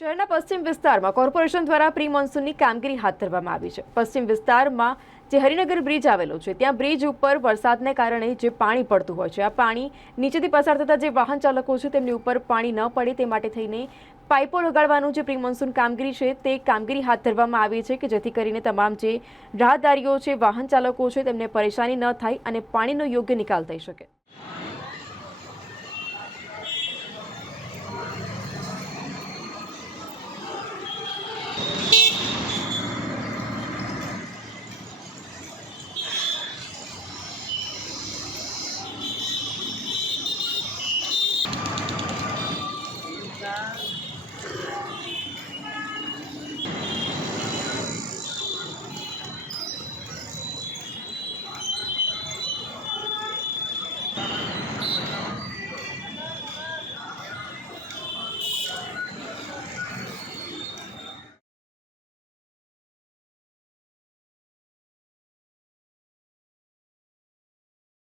શહેરના પશ્ચિમ વિસ્તારમાં કોર્પોરેશન દ્વારા પ્રી મોન્સૂનની કામગીરી હાથ ધરવામાં આવી છે। પશ્ચિમ વિસ્તારમાં જે હરિનગર બ્રિજ આવેલો છે ત્યાં બ્રિજ ઉપર વરસાદને કારણે જે પાણી પડતું હોય છે, આ પાણી નીચેથી પસાર થતા જે વાહન ચાલકો છે તેમની ઉપર પાણી ન પડે તે માટે થઈને પાઇપો લગાડવાનું જે પ્રી મોન્સૂન કામગીરી છે તે કામગીરી હાથ ધરવામાં આવી છે કે જેથી કરીને તમામ જે રાહદારીઓ છે, વાહન ચાલકો છે તેમને પરેશાની ન થાય અને પાણીનો યોગ્ય નિકાલ થઈ શકે।